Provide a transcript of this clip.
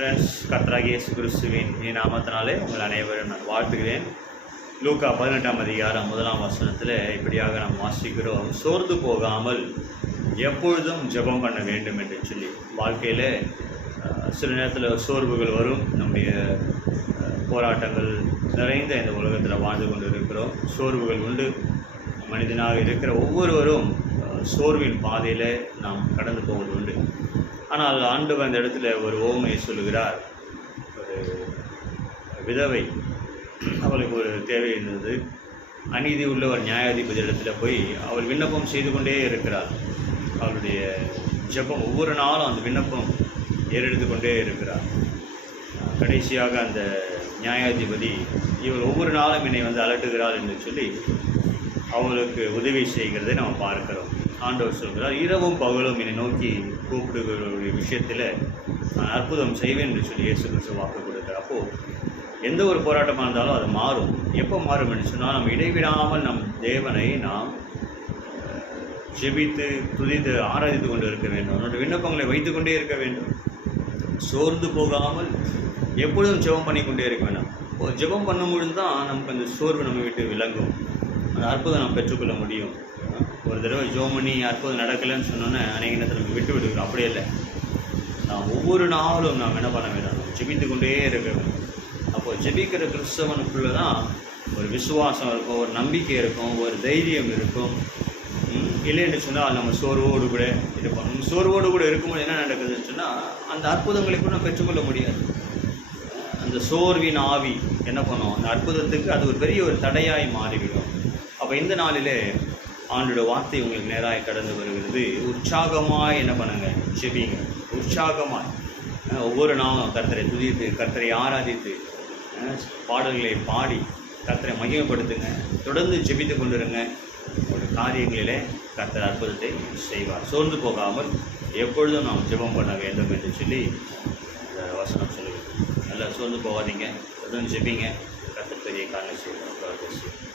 Friends, கர்த்தராகிய இயேசு கிறிஸ்துவின் நாமத்தினாலே உங்கள் அனைவரும் நான் வாழ்த்துகிறேன். லூக்கா 18ஆம் அதிகாரம் 1ஆம் வசனத்தில் இப்படியாக நாம் வாசிக்கிறோம். சோர்ந்து போகாமல் எப்பொழுதும் ஜெபம் பண்ண வேண்டும் என்று சொல்லி. வாழ்க்கையில் சில நேரத்தில் சோர்வுகள் வரும். நம்முடைய போராட்டங்கள் நிறைந்த இந்த உலகத்தில் வாழ்ந்து கொண்டு இருக்கிறோம். சோர்வுகள் உண்டு. மனிதனாக இருக்கிற ஒவ்வொருவரும் சோர்வின் பாதையில் நாம் கடந்து போவது உண்டு. ஆனால் ஆண்டவர் அந்த இடத்துல ஒரு ஓமையை சொல்லுகிறார். ஒரு விதவை, அவளுக்கு ஒரு தேவை இருந்தது. அநீதி உள்ள ஒரு நியாயாதிபதி இடத்துல போய் அவள் விண்ணப்பம் செய்து கொண்டே இருக்கிறாள். அவளுடைய ஜெபம் ஒவ்வொரு நாளும் அந்த விண்ணப்பம் ஏறெடுத்து கொண்டே இருக்கிறார். கடைசியாக அந்த நியாயாதிபதி, இவள் ஒவ்வொரு நாளும் என்னை அலட்டுகிறாள் என்று சொல்லி அவளுக்கு உதவி செய்கிறதை நாம் பார்க்கிறோம். ஆண்டவர் சொல்கிறார், இரவும் பகலும் என்னை நோக்கி கூப்பிடுகிறவருடைய விஷயத்தில் நான் அற்புதம் செய்வேன் என்று சொல்லி இயேசு கிறிஸ்து வாக்கு கொடுக்கிறார். அப்போது எந்த ஒரு போராட்டமாக இருந்தாலும் அது மாறும். எப்போ மாறும் என்று சொன்னால், நம்ம இடைவிடாமல் நம் தேவனை நாம் ஜெபித்து துதித்து ஆராதித்து கொண்டு இருக்க வேண்டும். நம்முடைய விண்ணப்பங்களை வைத்து கொண்டே இருக்க வேண்டும். சோர்ந்து போகாமல் எப்பொழுதும் ஜெபம் பண்ணி கொண்டே இருக்க வேண்டும். இப்போ ஜெபம் பண்ணும்பொழுது தான் நமக்கு அந்த சோர்வு நம்ம விட்டு விளங்கும். அந்த அற்புதம் நாம் பெற்றுக்கொள்ள முடியும். ஒரு தடவை ஜெபம் பண்ணி அற்புதம் நடக்கலைன்னு சொன்னோன்னே அநேக நேரத்தில் நம்ம விட்டு விடுகிறோம். அப்படியே இல்லை, நாம் ஒவ்வொரு நாளும் நாம் என்ன பண்ண வேண்டும்? ஜெபித்து கொண்டே இருக்க வேண்டும். அப்போது ஜெபிக்கிற கிறிஸ்தவனுக்குள்ளே தான் ஒரு விசுவாசம் இருக்கும், ஒரு நம்பிக்கை இருக்கும், ஒரு தைரியம் இருக்கும். இல்லை என்று சொன்னால் நம்ம சோர்வோடு கூட இருப்போம். சோர்வோடு கூட இருக்கும்போது என்ன நடக்குதுன்னு சொன்னால், அந்த அற்புதங்களை கூட நம்ம பெற்றுக்கொள்ள முடியாது. அந்த சோர்வின் ஆவி என்ன பண்ணும்? அந்த அற்புதத்துக்கு அது ஒரு பெரிய ஒரு தடையாய் மாறிவிடும். அப்போ இந்த நாளிலே ஆண்டோட வார்த்தை உங்களுக்கு நேராக கடந்து வருகிறது. உற்சாகமாய் என்ன பண்ணுங்க? ஜெபிங்க. உற்சாகமாய் ஒவ்வொரு நாளும் கர்த்தரை துதித்து, கர்த்தரை ஆராதித்து, பாடல்களை பாடி கர்த்தரை மகிமைப்படுத்துங்க. தொடர்ந்து ஜெபித்து கொண்டிருங்க. ஒரு காரியங்களிலே கர்த்தர் அற்புதத்தை செய்வார். சோர்ந்து போகாமல் எப்பொழுதும் நாம் ஜெபம் பண்ண வேண்டும் என்று சொல்லி இந்த வசனம் சொல்லுங்கள். நல்லா சோர்ந்து போகாதீங்க, தொடர்ந்து ஜெபிங்க. கர்த்தர் பெரிய காரியம் செய்வார்.